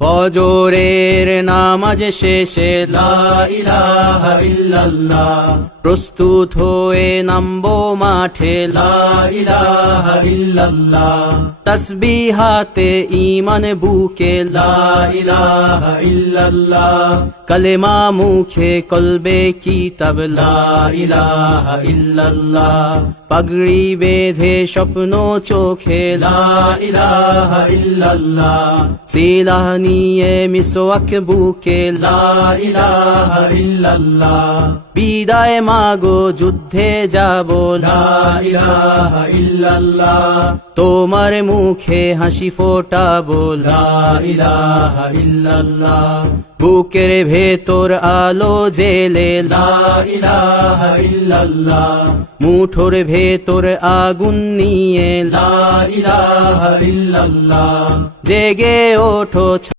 ফজরের নামাজ শেষে লা ইলাহা ইল্লাল্লাহ, প্রস্তুত হয়ে নামবো মাঠে লা ইলাহা ইল্লাল্লাহ, তাসবিহাতে ঈমান বুকে লা ইলাহা ইল্লাল্লাহ, কালেমা মুখে কলবে কিতাব লা ইলাহা ইল্লাল্লাহ, পাগড়ি বেঁধে স্বপ্ন চোখে লা ইলাহা ইল্লাল্লাহ, সিলাহ নিয়ে মিসওয়াক বুকে লা ইলাহা ইল্লাল্লাহ, বিদায় মাগো যুদ্ধে যাব লা ইলাহা ইল্লাল্লাহ, তোমার মুখে হাসি ফোটাবো লা ইলাহা ইল্লাল্লাহ, বুকের ভেতর আলো জেলে লা ইলাহা ইল্লাল্লাহ, মুঠোর ভেতর আগুন নিয়ে লা ইলাহা ইল্লাল্লাহ, জেগে ওঠো